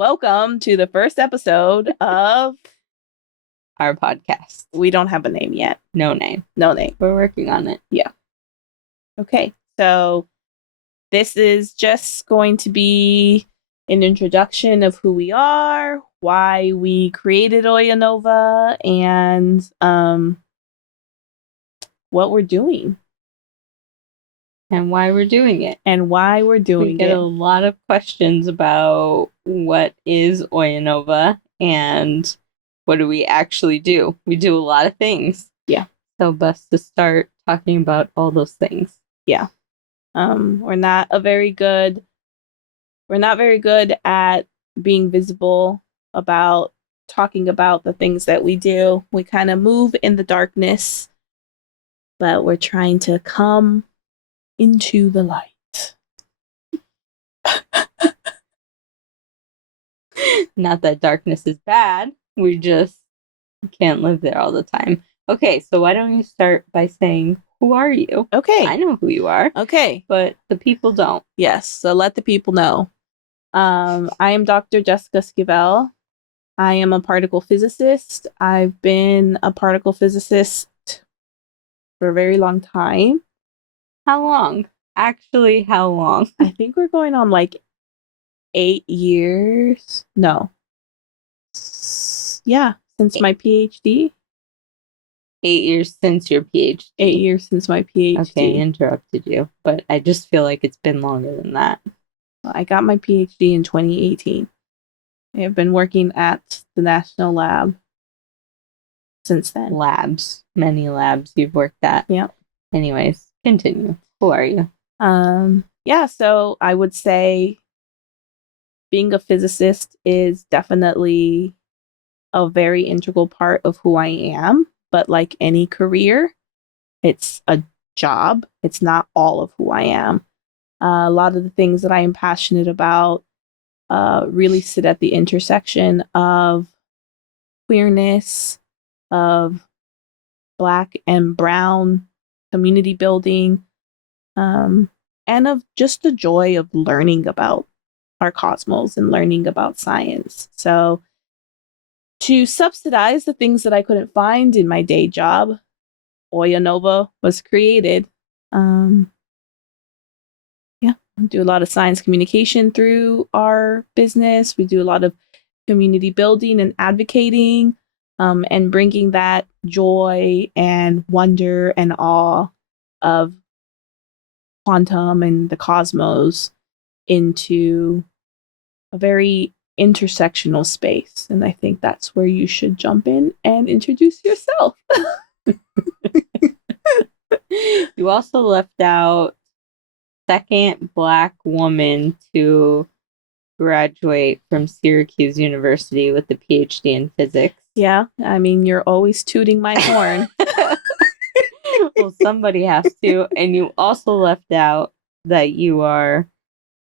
Welcome to the first episode of our podcast. We don't have a name yet. No name. No name. We're working on it. Yeah. Okay, so this is just going to be an introduction of who we are, why we created Oyanova, and what we're doing. And why we're doing it. We get a lot of questions about what is Oyanova and what do we actually do. We do a lot of things. Yeah. So best to start talking about all those things. Yeah. We're not very good at being visible about talking about the things that we do. We kind of move in the darkness, but we're trying to come into the light. Not that darkness is bad. We just can't live there all the time. Okay, so why don't you start by saying, who are you? Okay. I know who you are. Okay. But the people don't. Yes, so let the people know. I am Dr. Jessica Skivel. I am a particle physicist. I've been a particle physicist for a very long time. How long? Actually, how long? I think we're going on like 8 years. No. Yeah, since my PhD. 8 years since your PhD. 8 years since my PhD. Okay, I interrupted you, but I just feel like it's been longer than that. I got my PhD in 2018. I have been working at the National Lab since then. Labs. Many labs you've worked at. Yeah. Anyways, continue. Who are you? Yeah, so I would say being a physicist is definitely a very integral part of who I am. But like any career, it's a job. It's not all of who I am. A lot of the things that I am passionate about really sit at the intersection of queerness, of Black and Brown community building, and of just the joy of learning about our cosmos and learning about science. So to subsidize the things that I couldn't find in my day job, Oyanova was created. We do a lot of science communication through our business. We do a lot of community building and advocating, and bringing that joy and wonder and awe of quantum and the cosmos into a very intersectional space. And I think that's where you should jump in and introduce yourself. You also left out second Black woman to graduate from Syracuse University with a PhD in physics. Yeah, I mean, you're always tooting my horn. Well, somebody has to. And you also left out that you are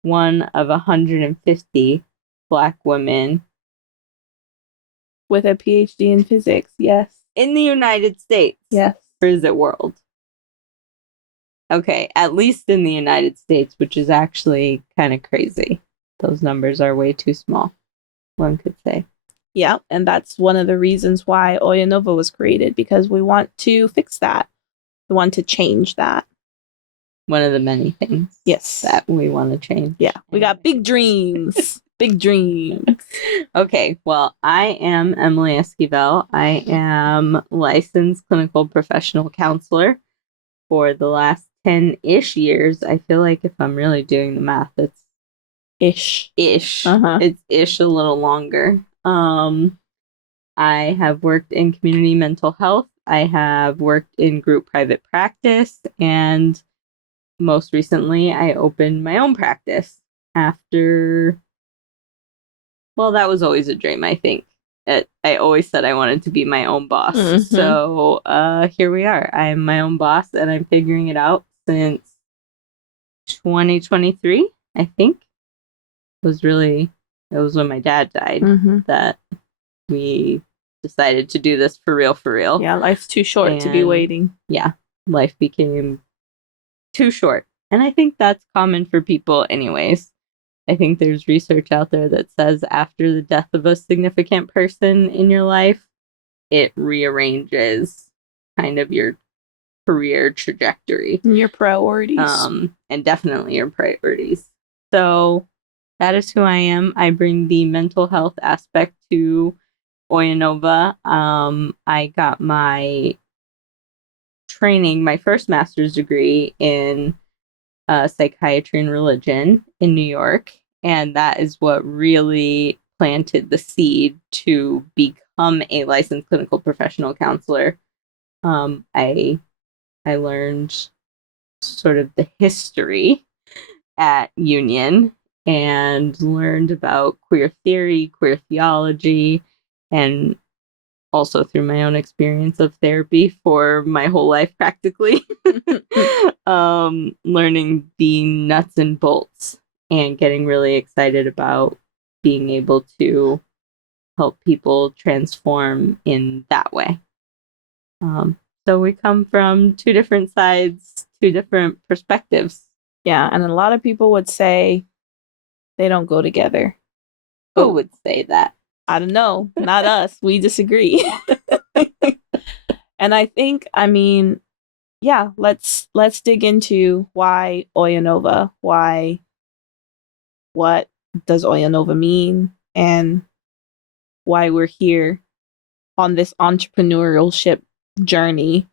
one of 150 Black women with a PhD in physics. Yes. In the United States. Yes. Or is it world? Okay, at least in the United States, which is actually kind of crazy. Those numbers are way too small, one could say. Yeah, and that's one of the reasons why Oyanova was created, because we want to fix that. We want to change that. One of the many things. Yes. That we want to change. Yeah, we got big dreams. Big dreams. Okay, well, I am Emily Esquivel. I am licensed clinical professional counselor for the last 10-ish years. I feel like if I'm really doing the math, it's ish. Uh-huh. It's ish a little longer. I have worked in community mental health. I have worked in group private practice, and most recently I opened my own practice after, well, that was always a dream, I think. I always said I wanted to be my own boss. Mm-hmm. So here we are. I'm my own boss, and I'm figuring it out since 2023, I think. It was when my dad died, mm-hmm. that we decided to do this for real. Yeah, life's too short to be waiting. Yeah, life became too short. And I think that's common for people anyways. I think there's research out there that says after the death of a significant person in your life, it rearranges kind of your career trajectory. Your priorities. And definitely your priorities. So that is who I am. I bring the mental health aspect to Oyanova. I got my training, my first master's degree in psychiatry and religion in New York. And that is what really planted the seed to become a licensed clinical professional counselor. I learned sort of the history at Union and learned about queer theory, queer theology, and also through my own experience of therapy for my whole life practically. Learning the nuts and bolts and getting really excited about being able to help people transform in that way. So we come from two different sides, two different perspectives. Yeah, and a lot of people would say they don't go together. Who would say that? I don't know. Not us. We disagree. And I think, I mean, yeah, let's dig into why Oyanova, what does Oyanova mean, and why we're here on this entrepreneurship journey.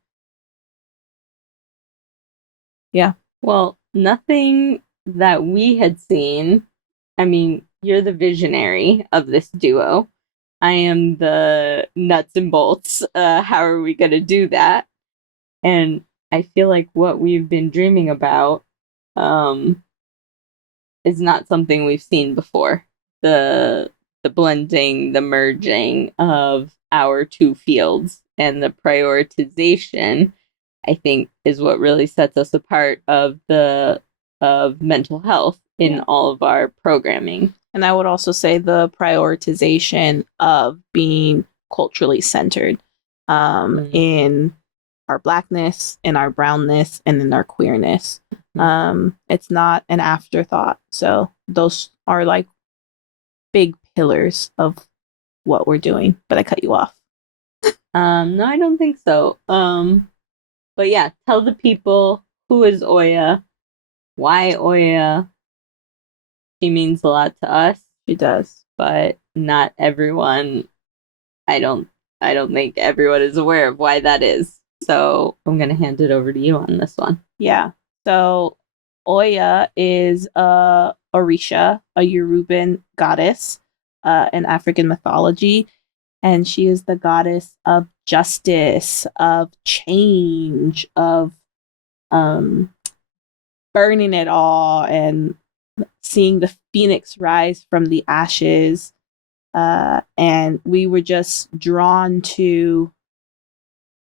Yeah. Well, nothing that we had seen. I mean, you're the visionary of this duo. I am the nuts and bolts. How are we going to do that? And I feel like what we've been dreaming about is not something we've seen before. The blending, the merging of our two fields and the prioritization, I think, is what really sets us apart of mental health in all of our programming. And I would also say the prioritization of being culturally centered in our Blackness, in our brownness, and in our queerness. It's not an afterthought. So those are like big pillars of what we're doing. But I cut you off. No, I don't think so. But yeah, tell the people, who is Oya, why Oya. She means a lot to us. She does, but not everyone. I don't think everyone is aware of why that is. So I'm gonna hand it over to you on this one. Yeah. So Oya is a Orisha, a Yoruban goddess in African mythology. And she is the goddess of justice, of change, of burning it all and seeing the phoenix rise from the ashes. And we were just drawn to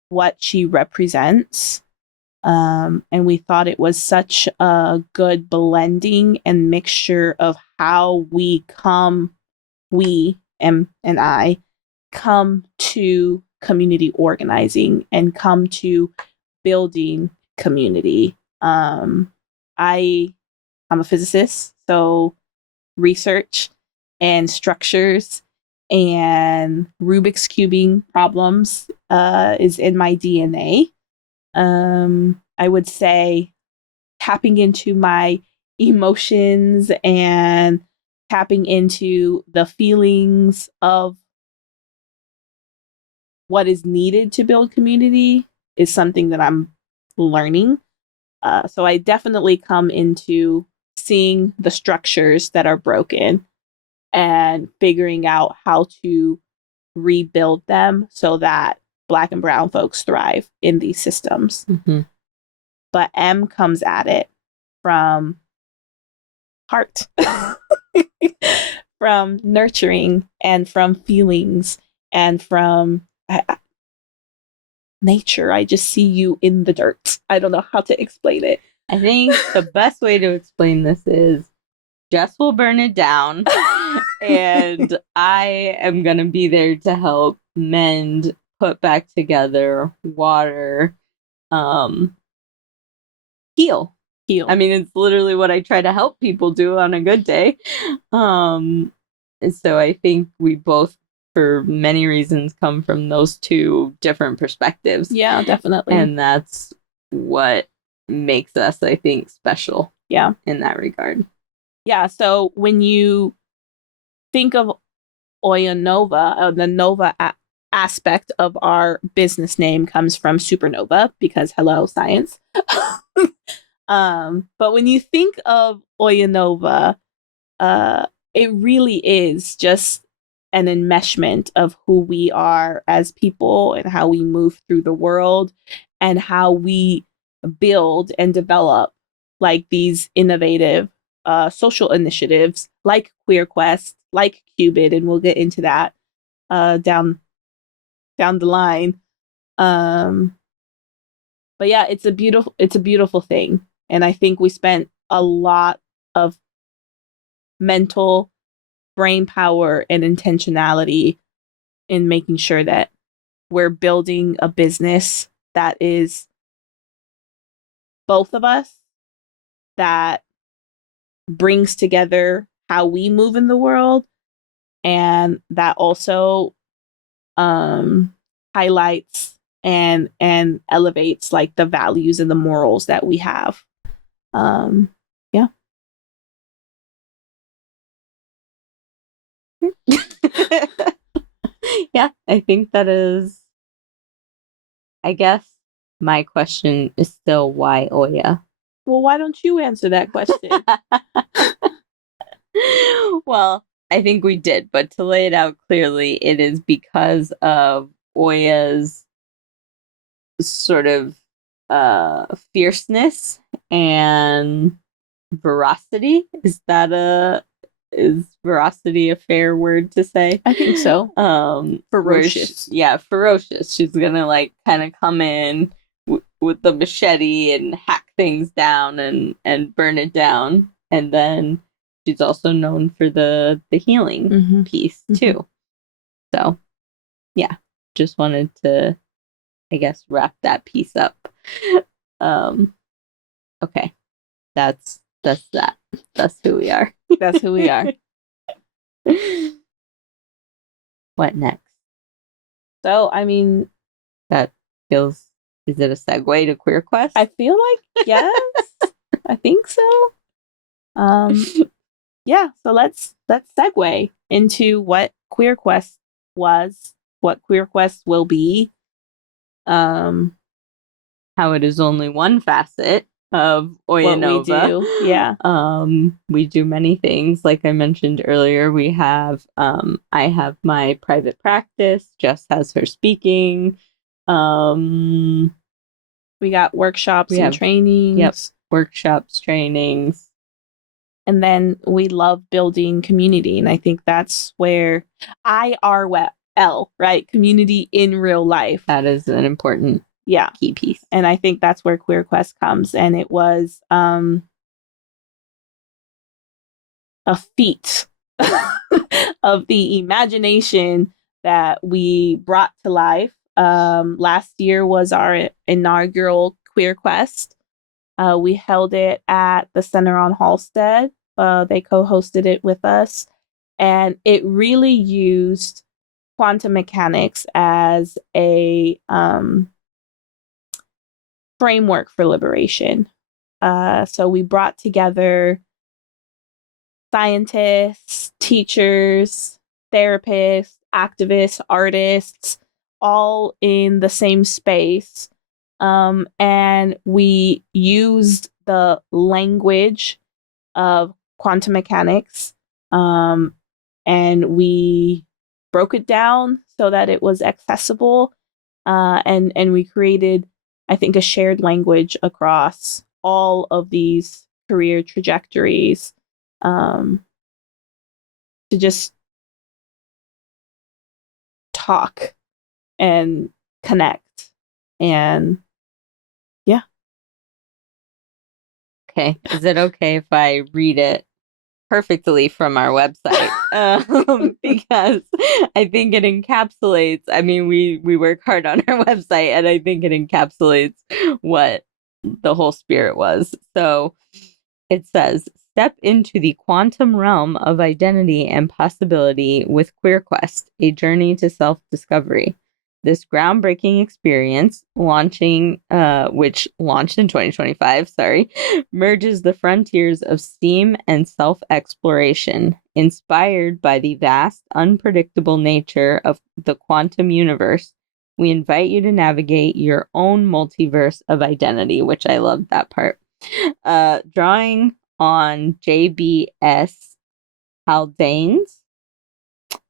what she represents. And we thought it was such a good blending and mixture of how we and I, come to community organizing and come to building community. I'm a physicist, so research and structures and Rubik's cubing problems is in my DNA. I would say tapping into my emotions and tapping into the feelings of what is needed to build community is something that I'm learning. So I definitely come into seeing the structures that are broken and figuring out how to rebuild them so that Black and brown folks thrive in these systems. Mm-hmm. But M comes at it from heart, from nurturing and from feelings and from nature. I just see you in the dirt. I don't know how to explain it. I think the best way to explain this is Jess will burn it down and I am going to be there to help mend, put back together, water, heal. Heal. I mean, it's literally what I try to help people do on a good day. And so I think we both, for many reasons, come from those two different perspectives. Yeah, definitely. And that's what makes us, I think, special. Yeah. In that regard. Yeah. So when you think of Oyanova, the Nova aspect of our business name comes from supernova, because hello, science. But when you think of Oyanova, it really is just an enmeshment of who we are as people and how we move through the world and how we build and develop like these innovative social initiatives like Queer Quest, like Qubit, and we'll get into that down the line. But yeah, it's a beautiful thing. And I think we spent a lot of mental brain power and intentionality in making sure that we're building a business that is both of us, that brings together how we move in the world, and that also highlights and elevates like the values and the morals that we have. Yeah. Yeah, I think that is, I guess my question is still, why Oya? Well, why don't you answer that question? Well, I think we did, but to lay it out clearly, it is because of Oya's sort of fierceness and veracity. Is veracity a fair word to say? I think so. Ferocious. Ferocious. She's gonna like kind of come in with the machete and hack things down and burn it down. And then she's also known for the healing piece too. So yeah, just wanted to, I guess, wrap that piece up. Okay. That's that. That's who we are. That's who we are. What next? So, I mean, that feels, is it a segue to Queer Quest? I feel like yes. I think so. Yeah, so let's segue into what Queer Quest was, what Queer Quest will be. How it is only one facet of Oyanova. What we do, yeah. We do many things. Like I mentioned earlier, we have I have my private practice. Jess has her speaking. We got workshops and trainings. Yep, workshops, trainings. And then we love building community, and I think that's where IRL, right? Community in real life. That is an important key piece. And I think that's where Queer Quest comes. And it was a feat of the imagination that we brought to life. Last year was our inaugural Queer Quest. We held it at the Center on Halstead. They co-hosted it with us. And it really used quantum mechanics as a framework for liberation. So we brought together scientists, teachers, therapists, activists, artists, all in the same space. And we used the language of quantum mechanics, and we broke it down so that it was accessible, and we created, I think, a shared language across all of these career trajectories, to just talk and connect. And yeah. Okay. Is it okay if I read it perfectly from our website? Because I think it encapsulates, I mean, we work hard on our website, and I think it encapsulates what the whole spirit was. So it says, step into the quantum realm of identity and possibility with Queer Quest, a journey to self-discovery. This groundbreaking experience, which launched in 2025, merges the frontiers of STEAM and self-exploration, inspired by the vast, unpredictable nature of the quantum universe. We invite you to navigate your own multiverse of identity, which I love that part. Drawing on J.B.S. Haldane's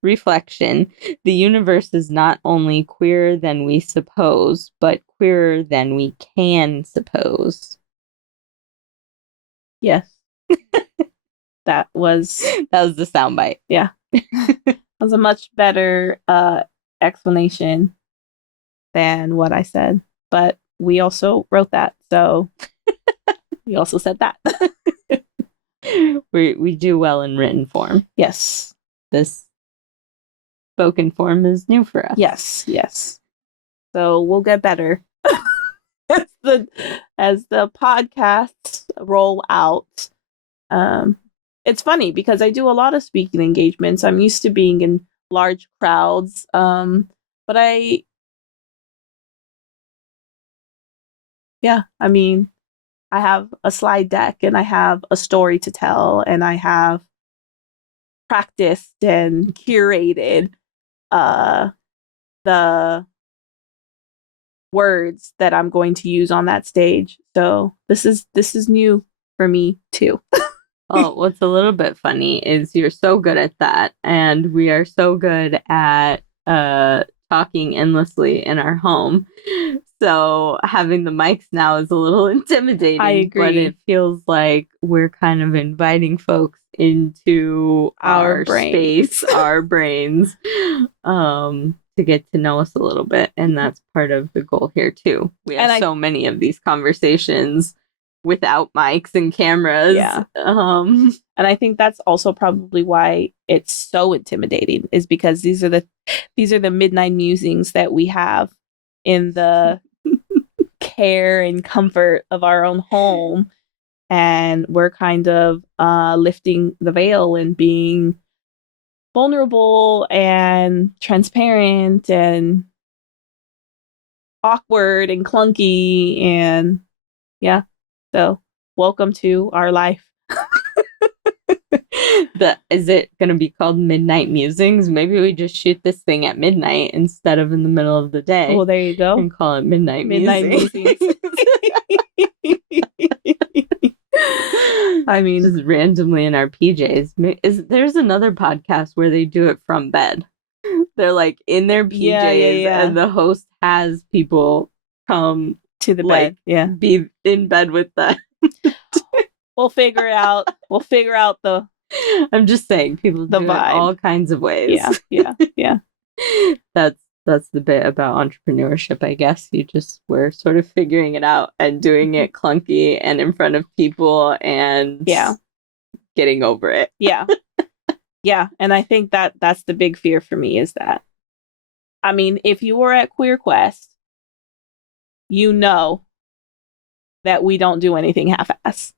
reflection, the universe is not only queerer than we suppose, but queerer than we can suppose. Yes. That was the soundbite. Yeah. That was a much better explanation than what I said. But we also wrote that, so we also said that. We do well in written form. Yes. This spoken form is new for us. Yes. So we'll get better as the podcasts roll out. It's funny because I do a lot of speaking engagements. I'm used to being in large crowds, but I have a slide deck and I have a story to tell and I have practiced and curated the words that I'm going to use on that stage. So this is new for me too. Well, what's a little bit funny is you're so good at that, and we are so good at talking endlessly in our home. So having the mics now is a little intimidating. I agree. But it feels like we're kind of inviting folks into our space, our brains, to get to know us a little bit. And that's part of the goal here too. We have so many of these conversations without mics and cameras. Yeah. And I think that's also probably why it's so intimidating, is because these are the midnight musings that we have in the care and comfort of our own home. And we're kind of lifting the veil and being vulnerable and transparent and awkward and clunky. And yeah. So welcome to our life. Is it going to be called Midnight Musings? Maybe we just shoot this thing at midnight instead of in the middle of the day. Oh, there you go. And call it Midnight Musings. I mean, just randomly in our PJs. There's another podcast where they do it from bed. They're like in their PJs, and the host has people come to the bed. Be in bed with them. We'll figure out the. I'm just saying, people do it all kinds of ways. Yeah. That's the bit about entrepreneurship, I guess. We're sort of figuring it out and doing it clunky and in front of people and getting over it. Yeah. And I think that's the big fear for me, is that, I mean, if you were at Queer Quest, you know that we don't do anything half-ass.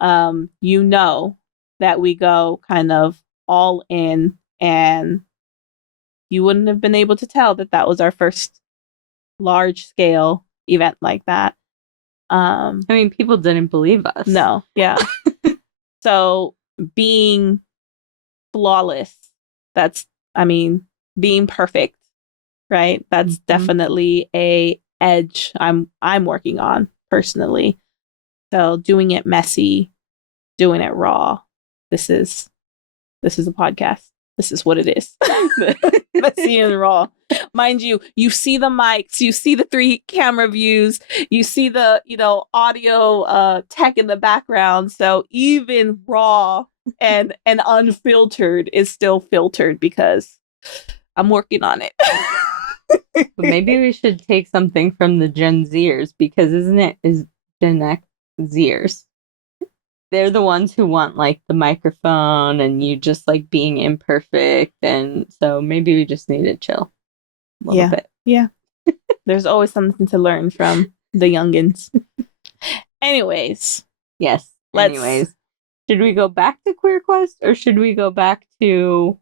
You know that we go kind of all in, and you wouldn't have been able to tell that was our first large scale event like that. I mean, people didn't believe us. No. Yeah. So being flawless, being perfect, right? That's definitely a edge I'm working on personally. So doing it messy, doing it raw. This is a podcast. This is what it is. Messy and raw. Mind you, you see the mics, you see the 3 camera views, you see the, audio tech in the background. So even raw and unfiltered is still filtered because I'm working on it. But maybe we should take something from the Gen Zers, because is Gen X Zers? They're the ones who want like the microphone and you just like being imperfect, and so maybe we just need to chill a little bit. Yeah. There's always something to learn from the youngins. Anyways, Yes. let's. Anyways, should we go back to Queer Quest or should we go back to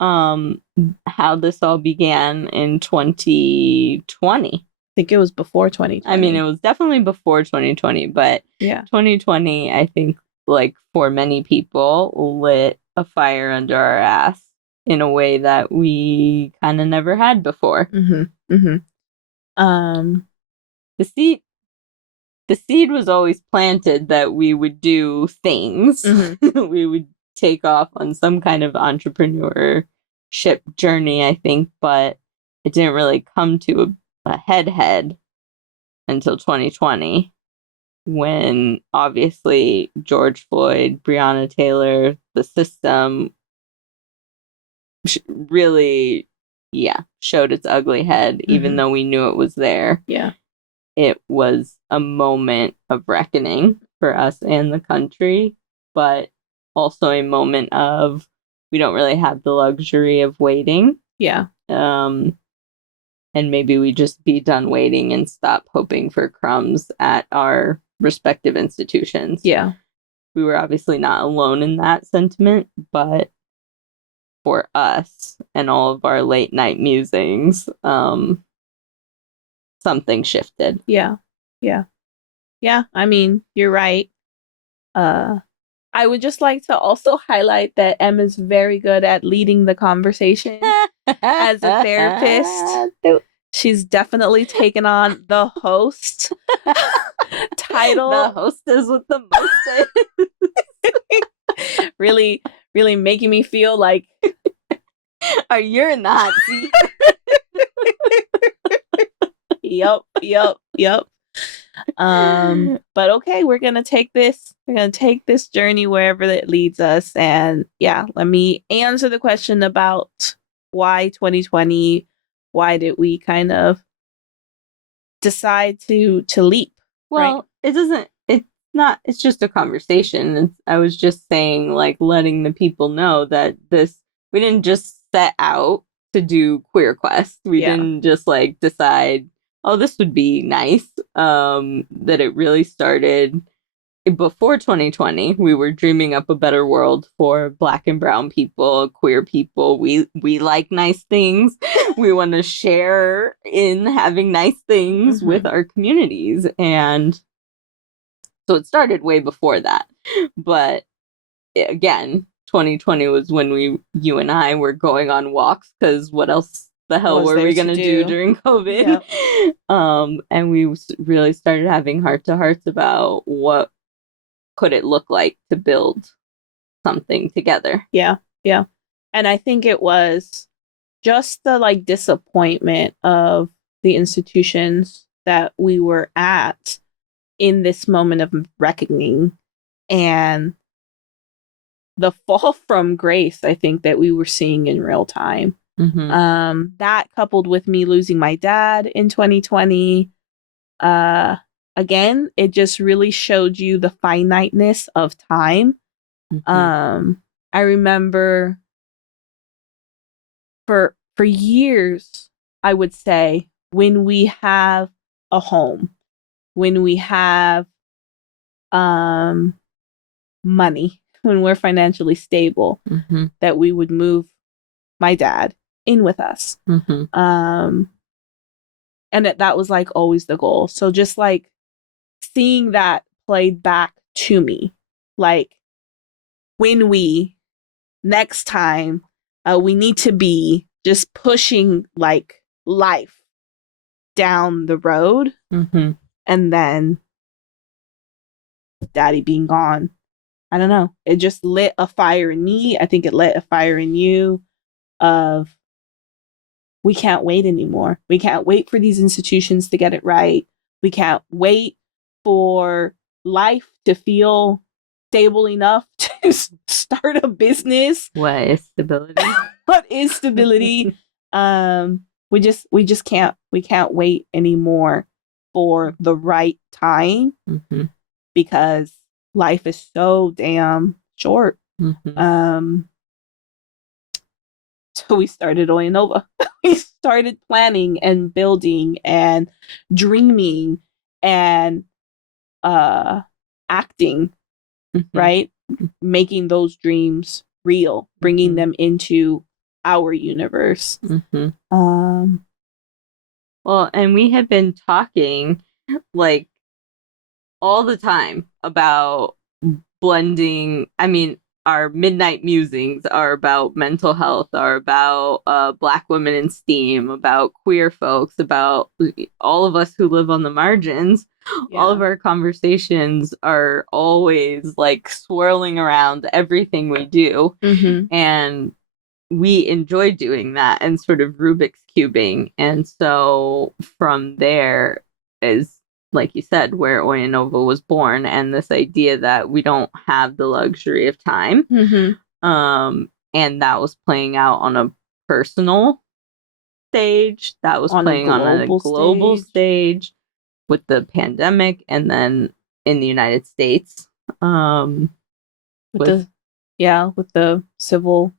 how this all began in 2020? I think it was before 2020. I mean, it was definitely before 2020, but yeah, 2020, I think, like for many people, lit a fire under our ass in a way that we kind of never had before. Mm-hmm. Mm-hmm. The seed was always planted that we would do things. Mm-hmm. We would take off on some kind of entrepreneurship journey, I think, but it didn't really come to a head until 2020, when obviously George Floyd, Breonna Taylor, the system really, showed its ugly head, even though we knew it was there. Yeah. It was a moment of reckoning for us and the country, but also a moment of we don't really have the luxury of waiting. Yeah. And maybe we just be done waiting and stop hoping for crumbs at our respective institutions. Yeah. We were obviously not alone in that sentiment, but for us and all of our late night musings, something shifted. Yeah. Yeah. Yeah. I mean, you're right. I would just like to also highlight that Emma's very good at leading the conversation as a therapist. She's definitely taken on the host title. The hostess with the most. Really, really making me feel like you're in the hot seat. Yep. But okay, we're gonna take this journey wherever it leads us. And yeah, let me answer the question about why 2020. Why did we kind of decide to leap? Well, right? it's just a conversation. I was just saying, like, letting the people know that we didn't just set out to do Queer Quest. We didn't just like decide, oh, this would be nice. That it really started before 2020. We were dreaming up a better world for Black and brown people, queer people. We like nice things. We want to share in having nice things with our communities. And so it started way before that. But again, 2020 was when you and I were going on walks, because what else the hell were we going to do during COVID? Yep. And we really started having heart-to-hearts about what could it look like to build something together. Yeah. And I think it was just the like disappointment of the institutions that we were at in this moment of reckoning, and the fall from grace, I think, that we were seeing in real time. That coupled with me losing my dad in 2020, again, it just really showed you the finiteness of time. I remember for years, I would say, when we have a home, when we have money, when we're financially stable, that we would move my dad in with us. And that was like always the goal. So just like seeing that played back to me, like when we next time we need to be just pushing like life down the road, and then daddy being gone. I don't know. It just lit a fire in me. I think it lit a fire in you of we can't wait anymore. We can't wait for these institutions to get it right. We can't wait for life to feel stable enough to start a business. What is stability? What is stability? We just can't wait anymore for the right time, because life is so damn short. So we started Oyanova. We started planning and building and dreaming and acting, Mm-hmm. right? Making those dreams real, bringing Mm-hmm. them into our universe. Mm-hmm. Um, Well, and we had been talking like all the time about blending. I mean, our midnight musings are about mental health, are about Black women in STEAM, about queer folks, about all of us who live on the margins. yeah. All of our conversations are always like swirling around everything we do. Mm-hmm. And we enjoy doing that and sort of Rubik's cubing. And so from there is, like you said, where Oyanova was born, and this idea that we don't have the luxury of time. Mm-hmm. And that was playing out on a personal stage, that was On a playing on a global stage. stage with the pandemic, and then in the United States. With the civil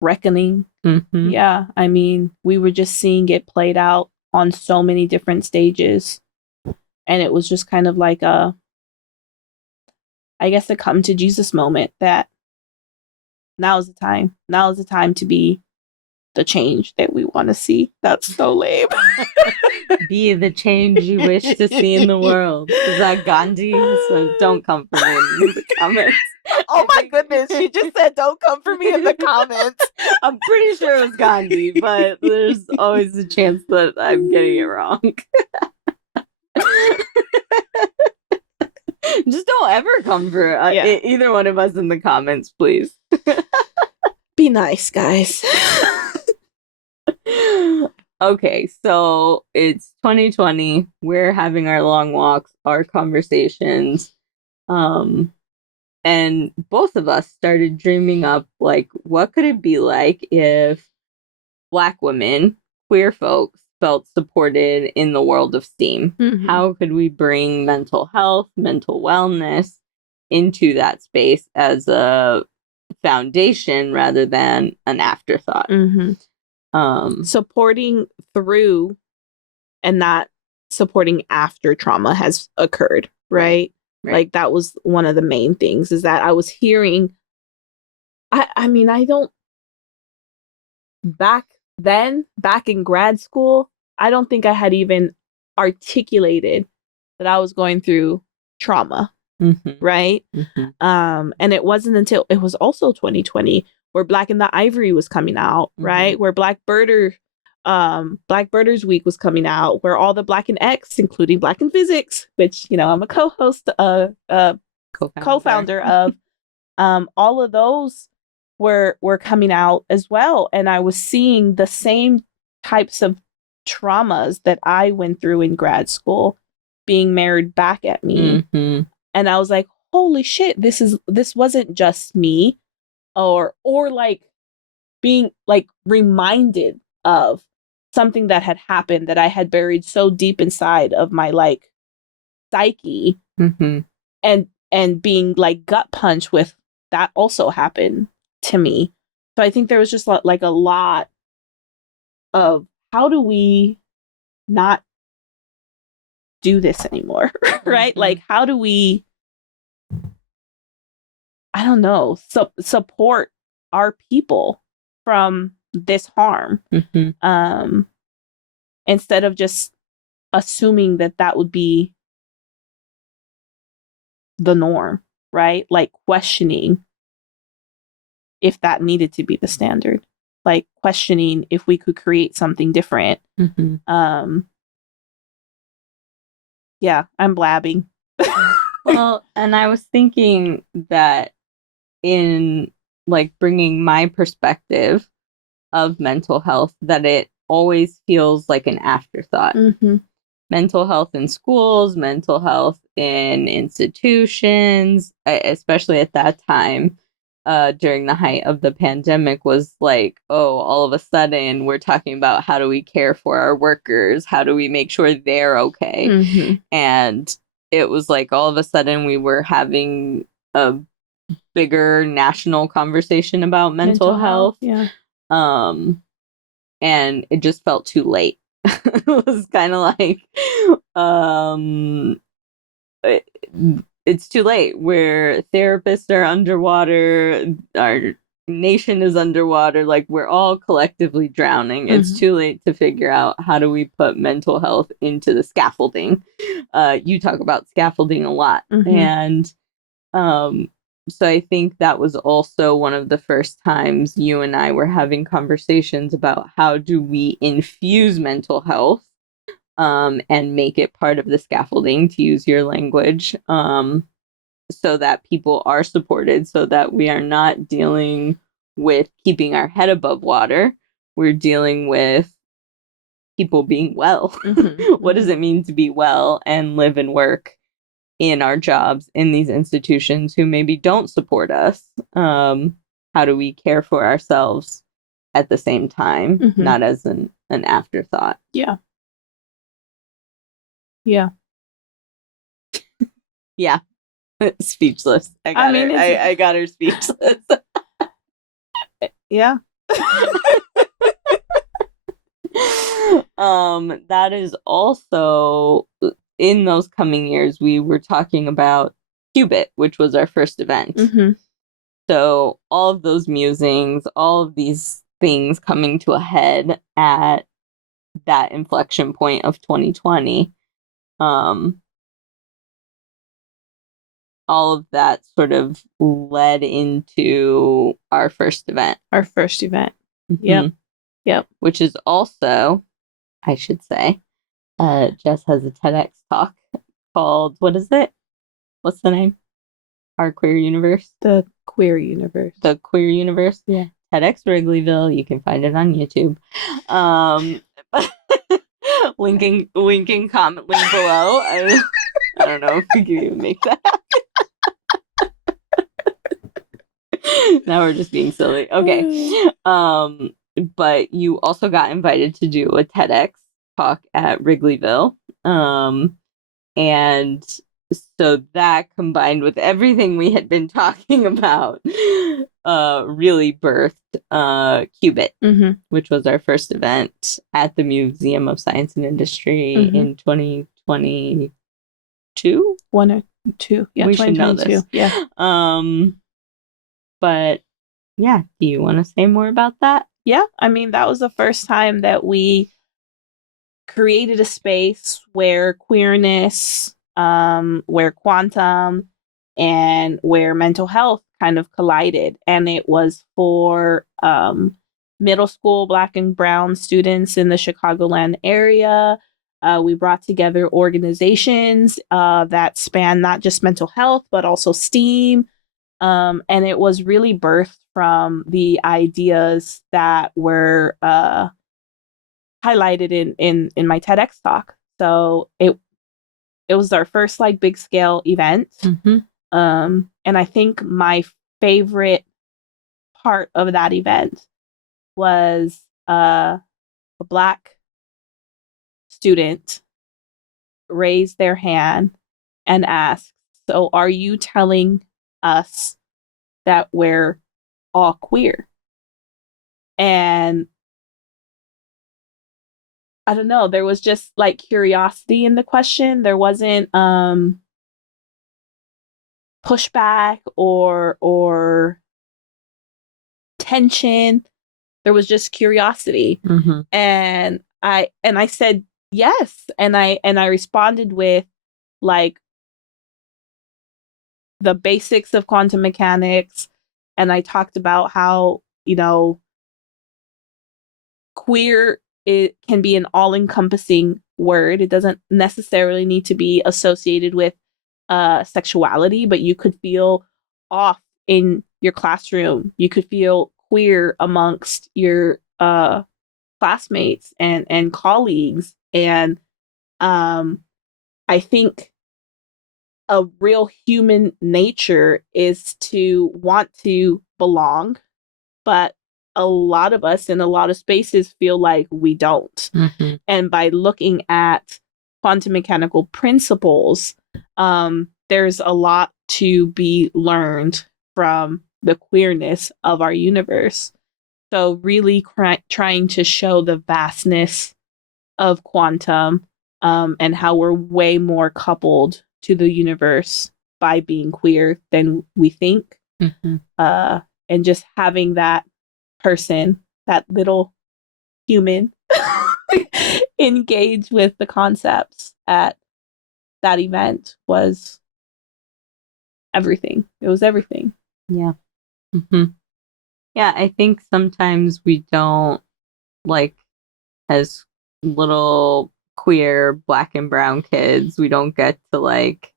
reckoning. Mm-hmm. Yeah, I mean, we were just seeing it played out on so many different stages. And it was just kind of like I guess, a come to Jesus moment that now is the time. Now is the time to be the change that we want to see. That's so lame. Be the change you wish to see in the world. Is that Gandhi? So don't come for me in the comments. Oh my goodness, she just said don't come for me in the comments. I'm pretty sure it was Gandhi, but there's always a chance that I'm getting it wrong. Just don't ever come for either one of us in the comments, please. Be nice, guys. Okay, so it's 2020. We're having our long walks, our conversations. And both of us started dreaming up, like, what could it be like if Black women, queer folks, felt supported in the world of STEAM? Mm-hmm. How could we bring mental health, mental wellness into that space as a foundation rather than an afterthought? Mm-hmm. Supporting through and not supporting after trauma has occurred, right? Like that was one of the main things, is that I was hearing, I mean, I don't, back in grad school, I don't think I had even articulated that I was going through trauma, right? Mm-hmm. And it wasn't until it was also 2020 where Black in the Ivory was coming out, right? Where Black Birders Week was coming out, where all the Black in X, including Black in Physics, which, you know, I'm a co-host, co-founder of, all of those were coming out as well. And I was seeing the same types of traumas that I went through in grad school being mirrored back at me. Mm-hmm. And I was like, holy shit, this wasn't just me, or like being like reminded of something that had happened that I had buried so deep inside of my like psyche, mm-hmm. and being like gut punched with that also happened to me. So I think there was just like a lot of, how do we not do this anymore? Right? Mm-hmm. Like, how do we, I don't know, support our people from this harm, instead of just assuming that that would be the norm, right? Like questioning if that needed to be the standard, like questioning if we could create something different. Yeah, I'm blabbing. Well, and I was thinking that in like bringing my perspective of mental health, that it always feels like an afterthought. Mental health in schools, mental health in institutions, especially at that time, during the height of the pandemic, was like, oh, all of a sudden we're talking about how do we care for our workers? How do we make sure they're okay? And it was like all of a sudden we were having a bigger national conversation about mental health. Yeah. And it just felt too late. was kind of like, it's too late. Where therapists are underwater, our nation is underwater, like we're all collectively drowning. It's too late to figure out how do we put mental health into the scaffolding. You talk about scaffolding a lot. And so I think that was also one of the first times you and I were having conversations about how do we infuse mental health and make it part of the scaffolding, to use your language, so that people are supported, so that we are not dealing with keeping our head above water. We're dealing with people being well. What does it mean to be well and live and work in our jobs in these institutions who maybe don't support us? How do we care for ourselves at the same time, not as an afterthought? Yeah. Speechless. I got her speechless. Yeah. That is also, in those coming years, we were talking about Qubit, which was our first event. So all of those musings, all of these things coming to a head at that inflection point of 2020, all of that sort of led into our first event. Yep. Which is also, I should say, Jess has a TEDx talk called, what is it? What's the name? Our Queer Universe? The Queer Universe. The Queer Universe? Yeah. TEDx Wrigleyville. You can find it on YouTube. Linking comment link below. I don't know if we can even make that happen. Now we're just being silly. Okay. But you also got invited to do a TEDx talk at Wrigleyville. And so that, combined with everything we had been talking about, really birthed Qubit, which was our first event at the Museum of Science and Industry in 2022? 1 or 2. Yeah, we should know this. Yeah. But yeah, do you want to say more about that? Yeah, I mean, that was the first time that we created a space where queerness, where quantum, and where mental health kind of collided. And it was for middle school Black and Brown students in the Chicagoland area. We brought together organizations that span not just mental health, but also STEAM. And it was really birthed from the ideas that were highlighted in my TEDx talk. So it was our first like big scale event. And I think my favorite part of that event was a Black student raised their hand and asked, "So are you telling us that we're all queer?" And I don't know, there was just like curiosity in the question. There wasn't pushback or tension. There was just curiosity. And I said yes, and I responded with like the basics of quantum mechanics, and I talked about how, queer, it can be an all-encompassing word. It doesn't necessarily need to be associated with sexuality, but you could feel off in your classroom. You could feel queer amongst your classmates and colleagues. And I think a real human nature is to want to belong, but a lot of us in a lot of spaces feel like we don't. And by looking at quantum mechanical principles, there's a lot to be learned from the queerness of our universe. So really trying to show the vastness of quantum, and how we're way more coupled to the universe by being queer than we think. Mm-hmm. And just having that person, that little human, engage with the concepts at that event was everything. It was everything. Yeah. Mm-hmm. Yeah, I think sometimes we don't, like, as little queer black and brown kids, we don't get to, like,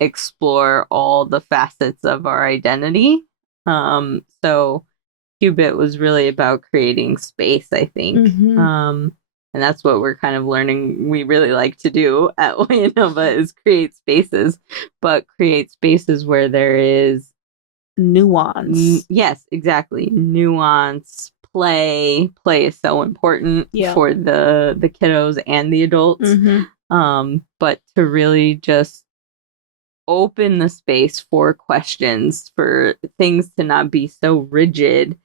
explore all the facets of our identity. So Qubit was really about creating space, I think. Mm-hmm. And that's what we're kind of learning we really like to do at Oyanova is create spaces, but create spaces where there is Nuance. yes, exactly. Nuance, play. Play is so important for the kiddos and the adults. Mm-hmm. But to really just open the space for questions, for things to not be so rigid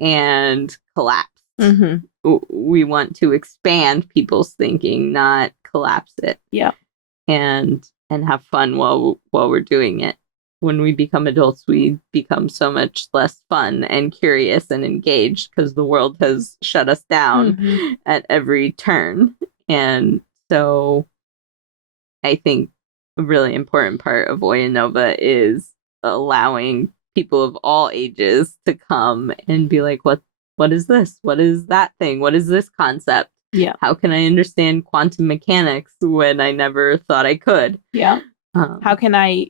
and collapse. Mm-hmm. We want to expand people's thinking, not collapse it. Yeah. And have fun while we're doing it. When we become adults, we become so much less fun and curious and engaged because the world has shut us down at every turn. And so I think a really important part of Oyanova is allowing people of all ages to come and be like, what is this? What is that thing? What is this concept? Yeah. How can I understand quantum mechanics when I never thought I could? Yeah. How can I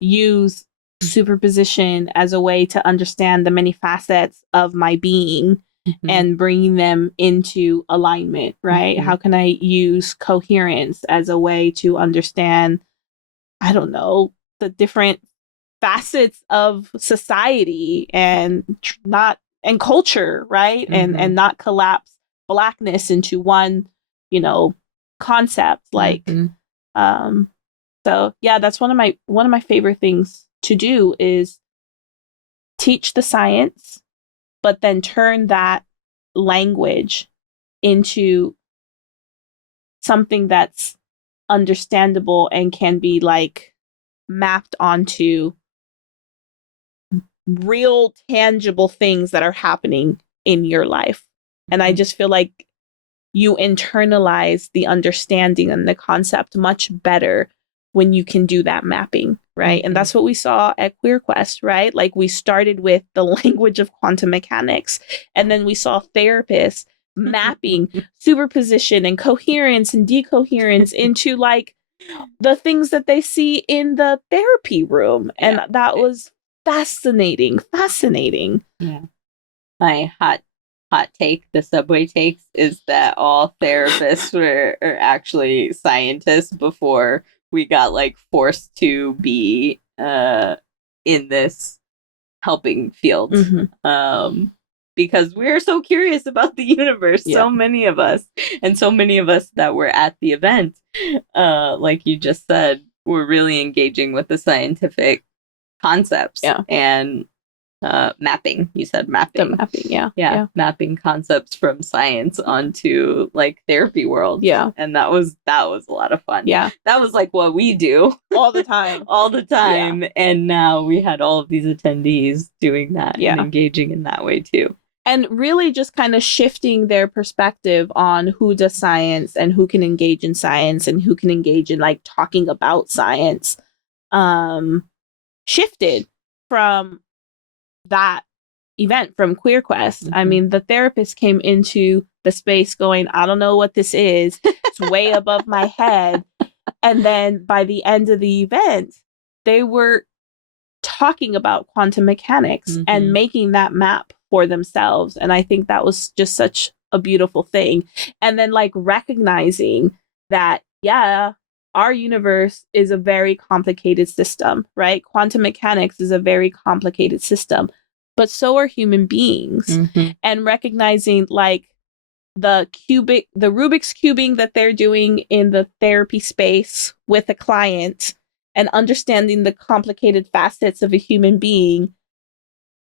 use superposition as a way to understand the many facets of my being and bringing them into alignment, right? How can I use coherence as a way to understand, I don't know, the different facets of society and and culture, right? And not collapse blackness into one, concept. Like, so yeah, that's one of my favorite things to do is teach the science, but then turn that language into something that's understandable and can be like mapped onto real tangible things that are happening in your life. And I just feel like you internalize the understanding and the concept much better when you can do that mapping, right? And that's what we saw at Queer Quest, right? Like we started with the language of quantum mechanics, and then we saw therapists mapping superposition and coherence and decoherence into like the things that they see in the therapy room. And that was fascinating. Yeah. My hot take, the subway takes, is that all therapists are actually scientists before we got like forced to be in this helping field. Because we're so curious about the universe, so many of us, and so many of us that were at the event, like you just said, were really engaging with the scientific concepts and mapping. You said mapping. The mapping, yeah. Mapping concepts from science onto like therapy world. Yeah. And that was a lot of fun. Yeah. That was like what we do all the time. all the time. Yeah. And now we had all of these attendees doing that and engaging in that way too. And really just kind of shifting their perspective on who does science and who can engage in science and who can engage in like talking about science. Shifted from that event, from Queer Quest. I mean, the therapist came into the space going, I don't know what this is. It's way above my head. And then by the end of the event, they were talking about quantum mechanics and making that map for themselves. And I think that was just such a beautiful thing. And then like recognizing that, our universe is a very complicated system, right? Quantum mechanics is a very complicated system, but so are human beings. And recognizing like the Rubik's cubing that they're doing in the therapy space with a client and understanding the complicated facets of a human being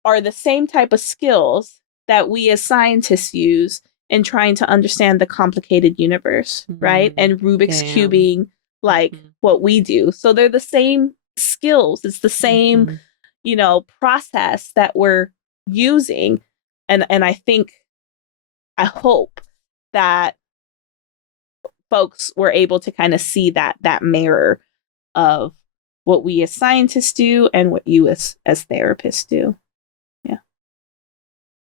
are the same type of skills that we as scientists use and trying to understand the complicated universe, right? And Rubik's cubing like what we do. So they're the same skills. It's the same, process that we're using. And I hope that folks were able to kind of see that mirror of what we as scientists do and what you as therapists do. Yeah.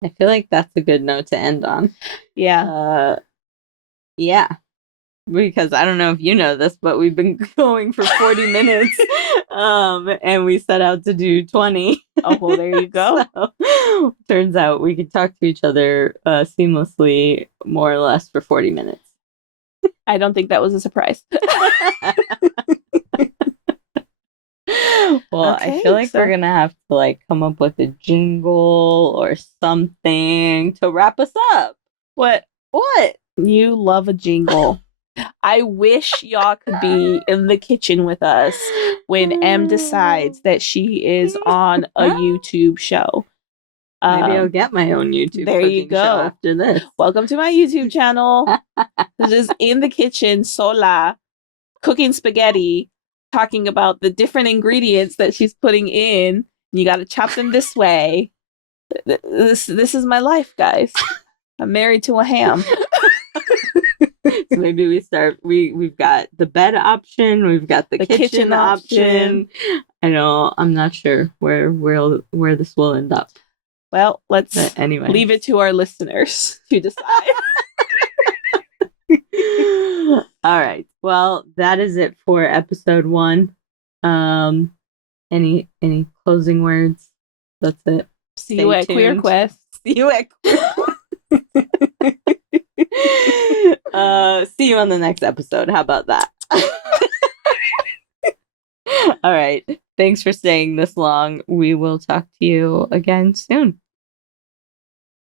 I feel like that's a good note to end on. Yeah. Yeah. Because I don't know if you know this, but we've been going for 40 minutes. And we set out to do 20. Oh, well, there you go. So, turns out we could talk to each other seamlessly, more or less, for 40 minutes. I don't think that was a surprise. Well, okay, I feel like we're gonna have to like come up with a jingle or something to wrap us up. What? You love a jingle. I wish y'all could be in the kitchen with us when Em decides that she is on a YouTube show. Maybe I'll get my own YouTube there you go. show after this. Welcome to my YouTube channel. This is in the kitchen, sola, cooking spaghetti, talking about the different ingredients that she's putting in. You got to chop them this way. This is my life, guys. I'm married to a ham. So maybe we start. We've got the bed option. We've got the kitchen option. I know. I'm not sure where this will end up. Well, let's leave it to our listeners to decide. All right. Well, that is it for episode 1. Any closing words? That's it. See you at Queer Quest. See you at see you on the next episode. How about that? All right. Thanks for staying this long. We will talk to you again soon.